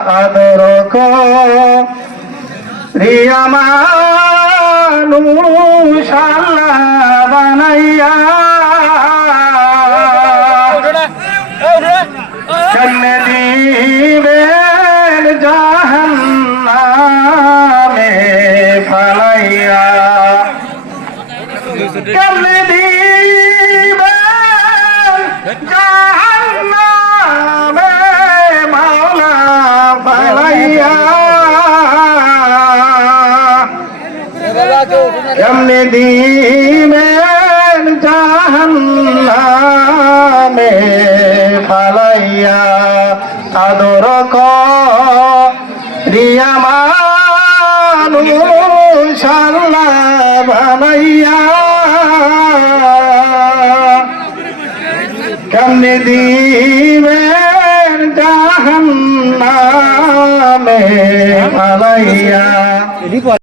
আদর রিয়া মানুষ আল্লাহ বানাইয়া। কেমনে দিবেন জাহান্নামে ফালাইয়া। কেমনে দিবেন জাহান্নামে কেমনে দিবেন জাহান্নামে ফালাইয়া আদর রিয়া মানুষ আল্লাহ বানাইয়া। কেমনে দিবেন জাহান্নামে ফালাইয়া